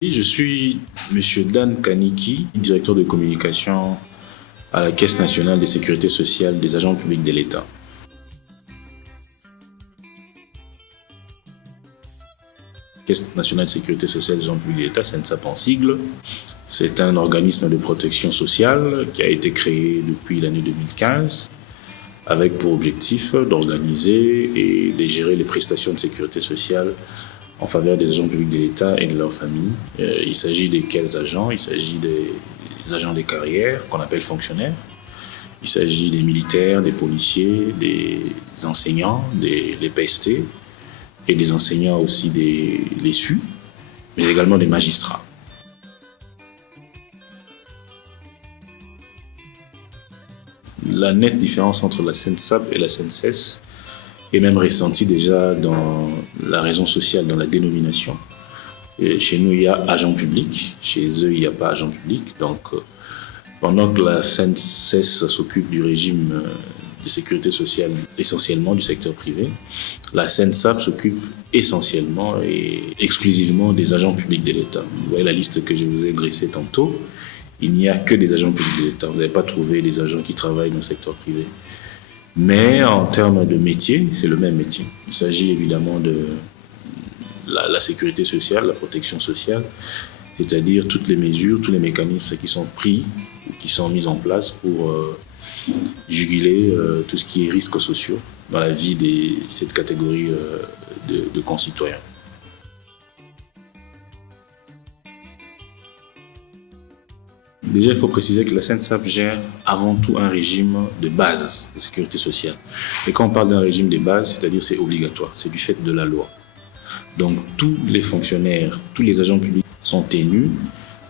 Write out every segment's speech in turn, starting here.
Je suis M. Dan Kaniki, directeur de communication à la Caisse nationale de sécurité sociale des agents publics de l'État. Caisse nationale de sécurité sociale des agents publics de l'État, CNSAP en sigle. C'est un organisme de protection sociale qui a été créé depuis l'année 2015 avec pour objectif d'organiser et de gérer les prestations de sécurité sociale en faveur des agents publics de l'État et de leurs familles. Il s'agit de quels agents? Il s'agit des agents des carrières qu'on appelle fonctionnaires. Il s'agit des militaires, des policiers, des enseignants, des PST et des enseignants aussi des SU, mais également des magistrats. La nette différence entre la CNSAP et la CNSS est même ressentie déjà dans la raison sociale, dans la dénomination. Et chez nous, il y a agent public, chez eux, il n'y a pas agent public. Donc, pendant que la CNSS s'occupe du régime de sécurité sociale, essentiellement du secteur privé, la CNSAP s'occupe essentiellement et exclusivement des agents publics de l'État. Vous voyez la liste que je vous ai dressée tantôt. Il n'y a que des agents publics de l'État. Vous n'avez pas trouvé des agents qui travaillent dans le secteur privé. Mais en termes de métier, c'est le même métier. Il s'agit évidemment de la sécurité sociale, la protection sociale, c'est-à-dire toutes les mesures, tous les mécanismes qui sont pris, qui sont mis en place pour juguler tout ce qui est risques sociaux dans la vie de cette catégorie de concitoyens. Déjà, il faut préciser que la CNSAP gère avant tout un régime de base de sécurité sociale. Et quand on parle d'un régime de base, c'est-à-dire c'est obligatoire, c'est du fait de la loi. Donc tous les fonctionnaires, tous les agents publics sont tenus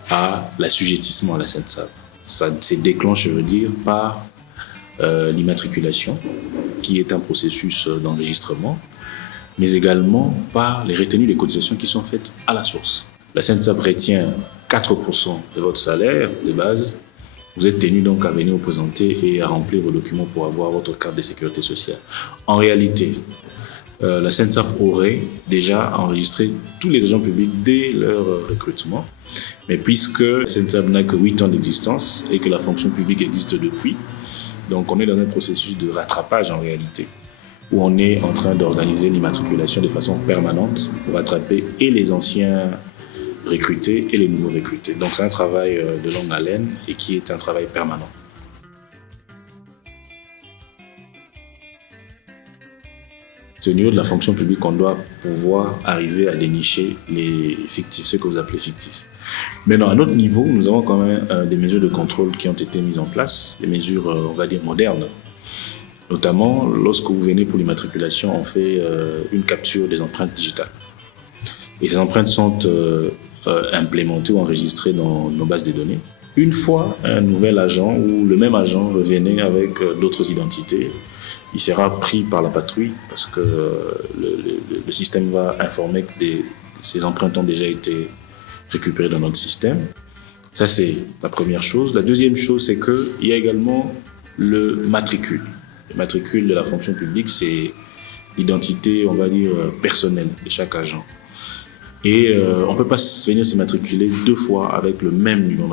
à l'assujettissement à la CNSAP. Ça se déclenche, je veux dire, par l'immatriculation, qui est un processus d'enregistrement, mais également par les retenues des cotisations qui sont faites à la source. La CNSAP retient 4% de votre salaire de base. Vous êtes tenu donc à venir vous présenter et à remplir vos documents pour avoir votre carte de sécurité sociale. En réalité, la CNSAP aurait déjà enregistré tous les agents publics dès leur recrutement. Mais puisque la CNSAP n'a que 8 ans d'existence et que la fonction publique existe depuis, donc on est dans un processus de rattrapage en réalité, où on est en train d'organiser l'immatriculation de façon permanente pour rattraper et les anciens recrutés et les nouveaux recrutés. Donc c'est un travail de longue haleine et qui est un travail permanent. C'est au niveau de la fonction publique qu'on doit pouvoir arriver à dénicher les fictifs, ce que vous appelez fictifs. Maintenant, à notre niveau, nous avons quand même des mesures de contrôle qui ont été mises en place, des mesures, on va dire, modernes. Notamment, lorsque vous venez pour l'immatriculation, on fait une capture des empreintes digitales. Et ces empreintes sont implémentées ou enregistrées dans nos bases de données. Une fois un nouvel agent ou le même agent revenait avec d'autres identités, il sera pris par la patrouille parce que le système va informer que ces empreintes ont déjà été récupérées dans notre système. Ça, c'est la première chose. La deuxième chose, c'est qu'il y a également le matricule. Le matricule de la fonction publique, c'est l'identité, on va dire, personnelle de chaque agent. Et on ne peut pas venir se matriculer 2 fois avec le même numéro.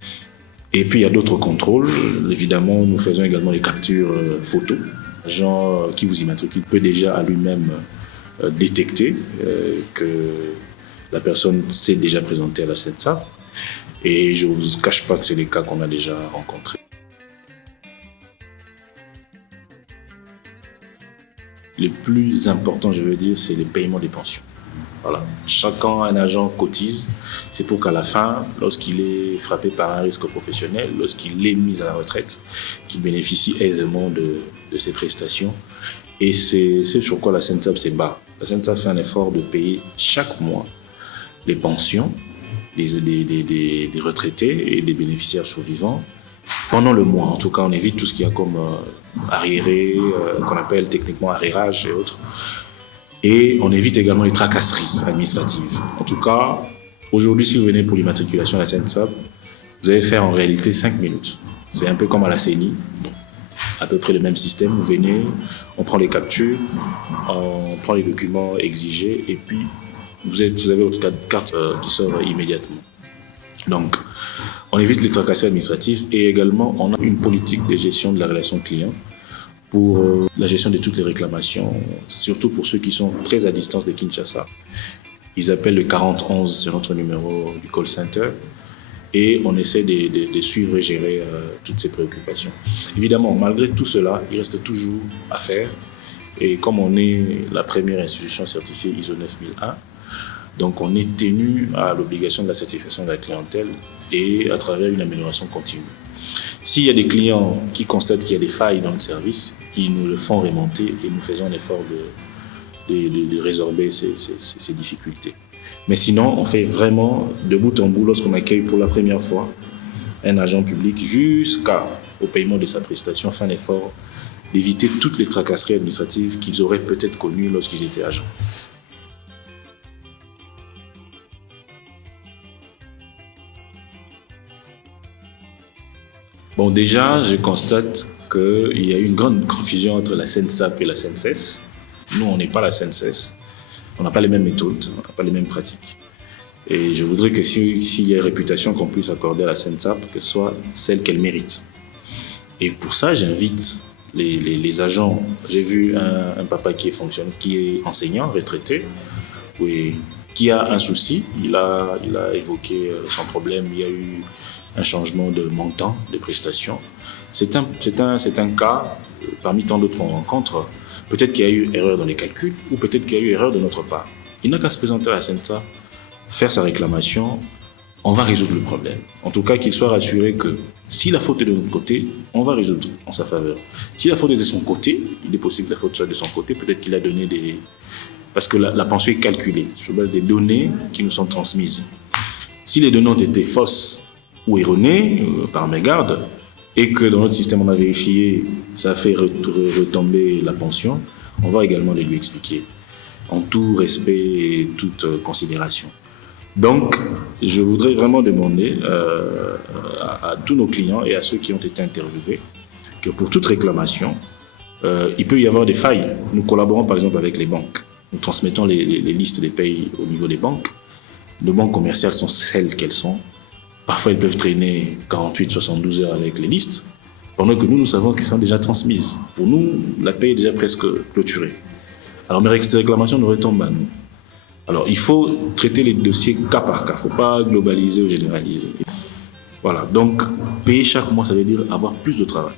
Et puis il y a d'autres contrôles. Évidemment, nous faisons également les captures photos. L'agent qui vous immatricule peut déjà à lui-même détecter que la personne s'est déjà présentée à la CNSAP. Et je ne vous cache pas que c'est des cas qu'on a déjà rencontrés. Le plus important, je veux dire, c'est le paiement des pensions. Voilà. Chacun, un agent cotise, c'est pour qu'à la fin, lorsqu'il est frappé par un risque professionnel, lorsqu'il est mis à la retraite, qu'il bénéficie aisément de ses prestations. Et c'est sur quoi la CNSAP se bat. La CNSAP fait un effort de payer chaque mois les pensions des retraités et des bénéficiaires survivants pendant le mois. En tout cas, on évite tout ce qu'il y a comme arriéré, qu'on appelle techniquement arriérage et autres. Et on évite également les tracasseries administratives. En tout cas, aujourd'hui, si vous venez pour l'immatriculation à la CNSAP, vous allez faire en réalité 5 minutes. C'est un peu comme à la CENI, à peu près le même système. Vous venez, on prend les captures, on prend les documents exigés et puis vous avez votre carte qui sort immédiatement. Donc, on évite les tracasseries administratives et également on a une politique de gestion de la relation client pour la gestion de toutes les réclamations, surtout pour ceux qui sont très à distance de Kinshasa. Ils appellent le 4011, c'est notre numéro du call center, et on essaie de suivre et gérer toutes ces préoccupations. Évidemment, malgré tout cela, il reste toujours à faire, et comme on est la première institution certifiée ISO 9001, donc on est tenu à l'obligation de la certification de la clientèle et à travers une amélioration continue. S'il y a des clients qui constatent qu'il y a des failles dans le service, ils nous le font remonter et nous faisons l'effort de résorber ces difficultés. Mais sinon, on fait vraiment de bout en bout lorsqu'on accueille pour la première fois un agent public jusqu'au paiement de sa prestation, faire l'effort d'éviter toutes les tracasseries administratives qu'ils auraient peut-être connues lorsqu'ils étaient agents. Bon, déjà, je constate qu'il y a une grande confusion entre la SENSAP et la SENSES. Nous, on n'est pas la SENSES. On n'a pas les mêmes méthodes, on n'a pas les mêmes pratiques. Et je voudrais que s'il y a une réputation qu'on puisse accorder à la SENSAP, que ce soit celle qu'elle mérite. Et pour ça, j'invite les agents. J'ai vu un papa qui est enseignant, retraité, oui, qui a un souci. Il a évoqué son problème. Il y a eu un changement de montant de prestations. C'est un cas, parmi tant d'autres qu'on rencontre. Peut-être qu'il y a eu erreur dans les calculs ou peut-être qu'il y a eu erreur de notre part. Il n'a qu'à se présenter à la SENSAP, faire sa réclamation, on va résoudre le problème. En tout cas, qu'il soit rassuré que si la faute est de notre côté, on va résoudre en sa faveur. Si la faute est de son côté, il est possible que la faute soit de son côté, peut-être qu'il a donné des... Parce que la pension est calculée sur base des données qui nous sont transmises. Si les données ont été fausses ou erronées par mégarde, et que dans notre système on a vérifié, ça a fait retomber la pension, on va également le lui expliquer, en tout respect et toute considération. Donc, je voudrais vraiment demander à tous nos clients et à ceux qui ont été interviewés que pour toute réclamation, il peut y avoir des failles. Nous collaborons par exemple avec les banques. Nous transmettons les listes des pays au niveau des banques. Nos banques commerciales sont celles qu'elles sont. Parfois, elles peuvent traîner 48, 72 heures avec les listes, pendant que nous savons qu'elles sont déjà transmises. Pour nous, la paie est déjà presque clôturée. Alors, mes réclamations nous retombent à nous. Alors, il faut traiter les dossiers cas par cas. Il ne faut pas globaliser ou généraliser. Voilà. Donc, payer chaque mois, ça veut dire avoir plus de travail.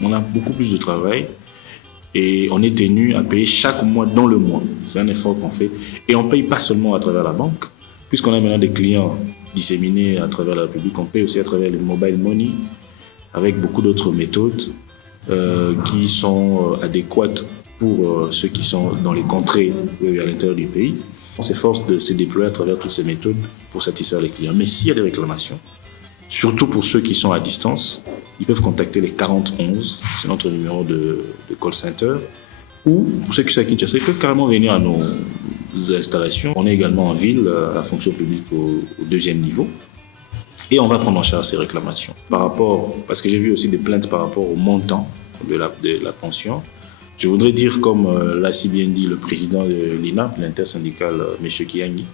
On a beaucoup plus de travail et on est tenu à payer chaque mois dans le mois. C'est un effort qu'on fait. Et on ne paye pas seulement à travers la banque, puisqu'on a maintenant des clients disséminés à travers la République, on paye aussi à travers le mobile money, avec beaucoup d'autres méthodes qui sont adéquates pour ceux qui sont dans les contrées à l'intérieur du pays. On s'efforce de se déployer à travers toutes ces méthodes pour satisfaire les clients. Mais s'il y a des réclamations, surtout pour ceux qui sont à distance, ils peuvent contacter les 4011, c'est notre numéro de call center, ou pour ceux qui sont à Kinshasa, ils peuvent carrément venir à nos installations. On est également en ville, à la fonction publique au deuxième niveau, et on va prendre en charge ces réclamations. Parce que j'ai vu aussi des plaintes par rapport au montant de la pension. Je voudrais dire, comme l'a si bien dit le président de l'INA, l'intersyndicale, M. Kiangi,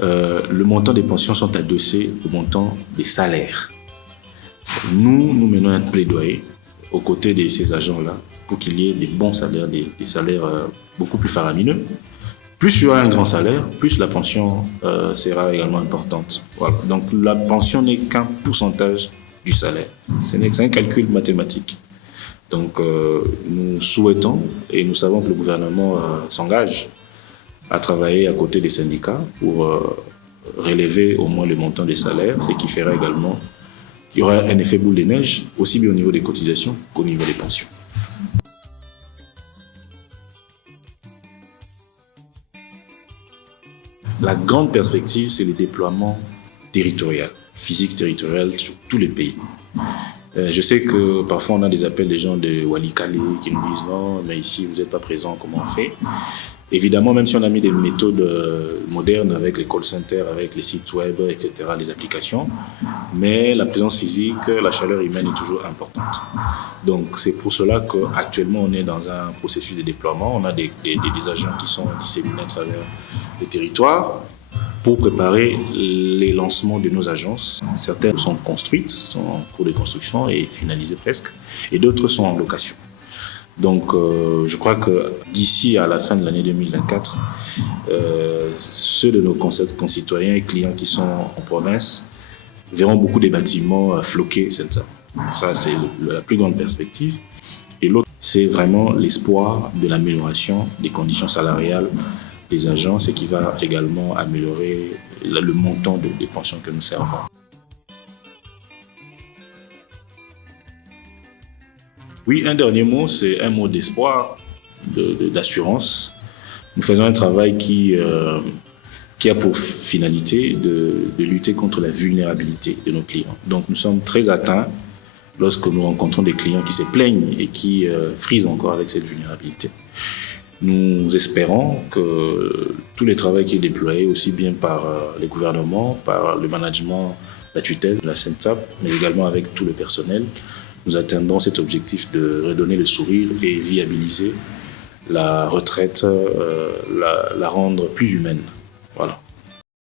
le montant des pensions sont adossés au montant des salaires. Nous menons un plaidoyer aux côtés de ces agents-là pour qu'il y ait des bons salaires, des salaires beaucoup plus faramineux. Plus il y aura un grand salaire, plus la pension sera également importante. Voilà. Donc la pension n'est qu'un pourcentage du salaire. C'est un calcul mathématique. Donc nous souhaitons et nous savons que le gouvernement s'engage à travailler à côté des syndicats pour relever au moins le montant des salaires, ce qui fera également qu'il y aura un effet boule de neige, aussi bien au niveau des cotisations qu'au niveau des pensions. La grande perspective, c'est le déploiement territorial, physique territorial sur tous les pays. Je sais que parfois on a des appels des gens de Walikale qui nous disent non, mais ici vous n'êtes pas présent, comment on fait? Évidemment, même si on a mis des méthodes modernes avec les call centers, avec les sites web, etc., les applications, mais la présence physique, la chaleur humaine est toujours importante. Donc c'est pour cela qu'actuellement on est dans un processus de déploiement. On a des agents qui sont disséminés à travers le territoire. pour préparer les lancements de nos agences. Certaines sont construites, sont en cours de construction et finalisées presque, et d'autres sont en location. Donc, je crois que d'ici à la fin de l'année 2024, ceux de nos concitoyens et clients qui sont en province verront beaucoup des bâtiments floqués. Ça, c'est la plus grande perspective. Et l'autre, c'est vraiment l'espoir de l'amélioration des conditions salariales des agents, ce qui va également améliorer le montant des pensions que nous servons. Oui, un dernier mot, c'est un mot d'espoir, d'assurance. Nous faisons un travail qui a pour finalité de lutter contre la vulnérabilité de nos clients. Donc nous sommes très atteints lorsque nous rencontrons des clients qui se plaignent et qui frisent encore avec cette vulnérabilité. Nous espérons que tout le travail qui est déployé, aussi bien par les gouvernements, par le management, la tutelle, la CENTAP, mais également avec tout le personnel, nous atteindrons cet objectif de redonner le sourire et viabiliser la retraite, la rendre plus humaine.